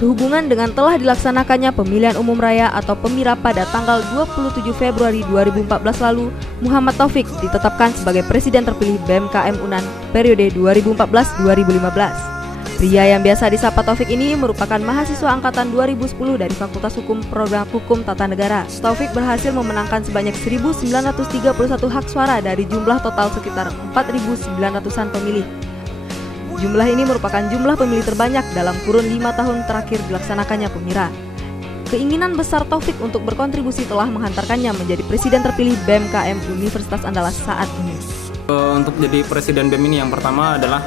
Sehubungan dengan telah dilaksanakannya pemilihan umum raya atau Pemira pada tanggal 27 Februari 2014 lalu, Muhammad Taufik ditetapkan sebagai Presiden terpilih BMKM UNAN periode 2014-2015. Pria yang biasa disapa Taufik ini merupakan mahasiswa angkatan 2010 dari Fakultas Hukum Program Hukum Tata Negara. Taufik berhasil memenangkan sebanyak 1.931 hak suara dari jumlah total sekitar 4.900-an pemilih. Jumlah ini merupakan jumlah pemilih terbanyak dalam kurun 5 tahun terakhir dilaksanakannya Pemira. Keinginan besar Taufik untuk berkontribusi telah menghantarkannya menjadi Presiden terpilih BMKM Universitas Andalas saat ini. Untuk jadi Presiden BEM ini yang pertama adalah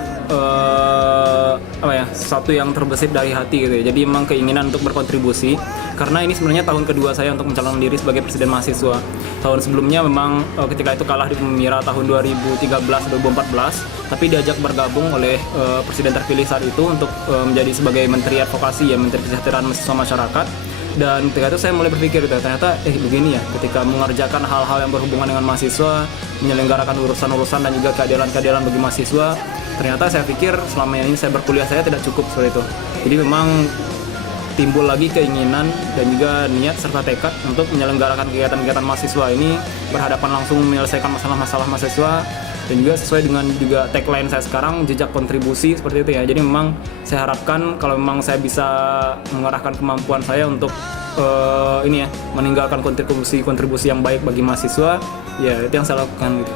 sesuatu yang terbesit dari hati gitu ya. Jadi memang keinginan untuk berkontribusi karena ini sebenarnya tahun kedua saya untuk mencalonkan diri sebagai Presiden mahasiswa. Tahun sebelumnya memang ketika itu kalah di Pemira tahun 2013-2014, tapi diajak bergabung oleh Presiden terpilih saat itu untuk menjadi sebagai Menteri Advokasi ya, Menteri Kesejahteraan Mahasiswa Masyarakat. Dan ketika itu saya mulai berpikir ternyata begini ya, ketika mengerjakan hal-hal yang berhubungan dengan mahasiswa, menyelenggarakan urusan-urusan dan juga keadilan-keadilan bagi mahasiswa, ternyata saya pikir selama ini saya berkuliah saya tidak cukup seperti itu. Jadi memang timbul lagi keinginan dan juga niat serta tekad untuk menyelenggarakan kegiatan-kegiatan mahasiswa ini, berhadapan langsung menyelesaikan masalah-masalah mahasiswa, dan juga sesuai dengan juga tagline saya sekarang, jejak kontribusi seperti itu ya. Jadi memang saya harapkan kalau memang saya bisa mengarahkan kemampuan saya untuk meninggalkan kontribusi yang baik bagi mahasiswa, ya itu yang saya lakukan gitu.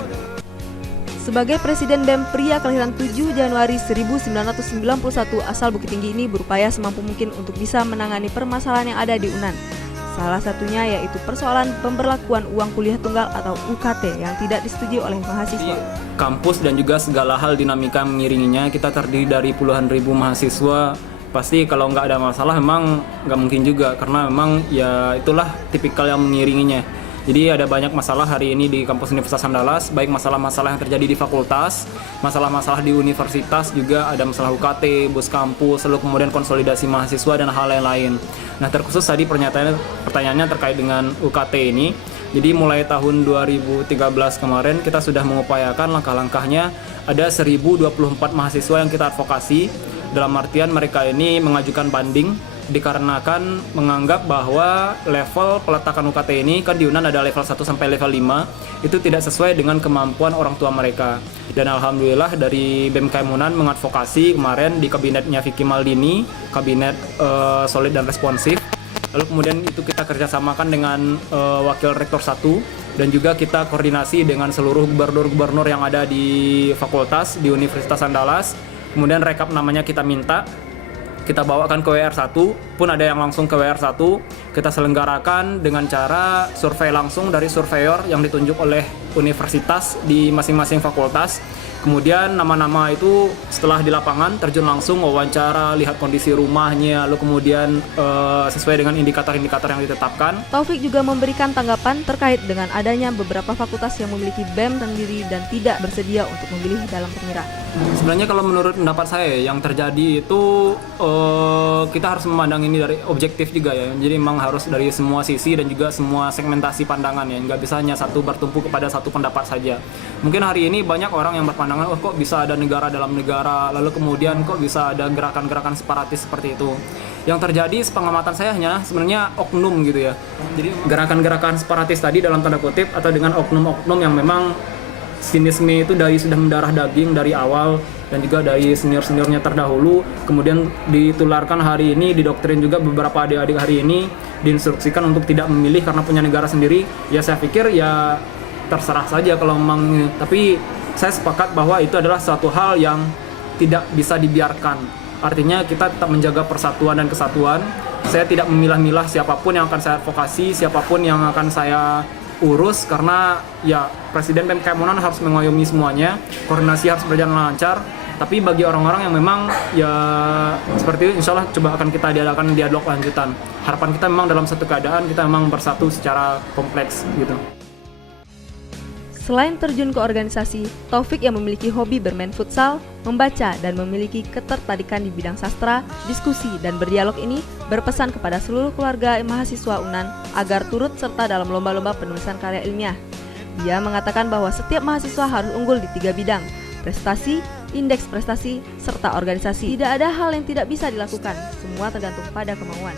Sebagai Presiden BEM, pria kelahiran 7 Januari 1991 asal Bukit Tinggi ini berupaya semampu mungkin untuk bisa menangani permasalahan yang ada di UNAN. Salah satunya yaitu persoalan pemberlakuan uang kuliah tunggal atau UKT yang tidak disetujui oleh mahasiswa. Kampus dan juga segala hal dinamika mengiringinya, kita terdiri dari puluhan ribu mahasiswa. Pasti kalau nggak ada masalah memang nggak mungkin juga, karena memang ya itulah tipikal yang mengiringinya. Jadi ada banyak masalah hari ini di kampus Universitas Andalas, baik masalah-masalah yang terjadi di fakultas, masalah-masalah di universitas, juga ada masalah UKT, bus kampus, lalu kemudian konsolidasi mahasiswa dan hal lain-lain. Nah, terkhusus tadi pertanyaannya terkait dengan UKT ini. Jadi mulai tahun 2013 kemarin kita sudah mengupayakan langkah-langkahnya. Ada 1024 mahasiswa yang kita advokasi, dalam artian mereka ini mengajukan banding dikarenakan menganggap bahwa level peletakan UKT ini kan di UNAN ada level 1 sampai level 5 itu tidak sesuai dengan kemampuan orang tua mereka. Dan alhamdulillah dari BMKM UNAN mengadvokasi kemarin di kabinetnya Vicky Maldini, kabinet solid dan responsif. Lalu kemudian itu kita kerjasamakan dengan wakil rektor 1 dan juga kita koordinasi dengan seluruh gubernur-gubernur yang ada di fakultas di Universitas Andalas. Kemudian rekap namanya kita minta, kita bawakan ke WR1, pun ada yang langsung ke WR1, kita selenggarakan dengan cara survei langsung dari surveyor yang ditunjuk oleh universitas di masing-masing fakultas. Kemudian nama-nama itu setelah di lapangan terjun langsung wawancara, lihat kondisi rumahnya, lalu kemudian sesuai dengan indikator-indikator yang ditetapkan. Taufik juga memberikan tanggapan terkait dengan adanya beberapa fakultas yang memiliki BEM sendiri dan tidak bersedia untuk memilih dalam Pemira. Sebenarnya kalau menurut pendapat saya yang terjadi itu kita harus memandang ini dari objektif juga ya. Jadi memang harus dari semua sisi dan juga semua segmentasi pandangan ya. Nggak bisa hanya satu bertumpu kepada satu pendapat saja. Mungkin hari ini banyak orang yang berpandangan, oh kok bisa ada negara dalam negara, lalu kemudian kok bisa ada gerakan-gerakan separatis seperti itu. Yang terjadi sepengamatan saya hanya sebenarnya oknum gitu ya. Jadi gerakan-gerakan separatis tadi dalam tanda kutip atau dengan oknum-oknum yang memang sinisme itu dari sudah mendarah daging dari awal dan juga dari senior-seniornya terdahulu, kemudian ditularkan hari ini, didoktrin juga beberapa adik-adik hari ini, diinstruksikan untuk tidak memilih karena punya negara sendiri. Ya saya pikir ya terserah saja kalau memang, tapi saya sepakat bahwa itu adalah suatu hal yang tidak bisa dibiarkan. Artinya kita tetap menjaga persatuan dan kesatuan. Saya tidak memilah-milah siapapun yang akan saya advokasi, siapapun yang akan saya urus, karena ya Presiden BMKM UNAN harus mengayomi semuanya, koordinasi harus berjalan lancar. Tapi bagi orang-orang yang memang ya seperti itu, insya Allah coba akan kita diadakan dialog lanjutan. Harapan kita memang dalam satu keadaan kita memang bersatu secara kompleks gitu. Selain terjun ke organisasi, Taufik yang memiliki hobi bermain futsal, membaca, dan memiliki ketertarikan di bidang sastra, diskusi, dan berdialog ini berpesan kepada seluruh keluarga mahasiswa UNAN agar turut serta dalam lomba-lomba penulisan karya ilmiah. Dia mengatakan bahwa setiap mahasiswa harus unggul di 3 bidang: prestasi, indeks prestasi, serta organisasi. Tidak ada hal yang tidak bisa dilakukan, semua tergantung pada kemauan.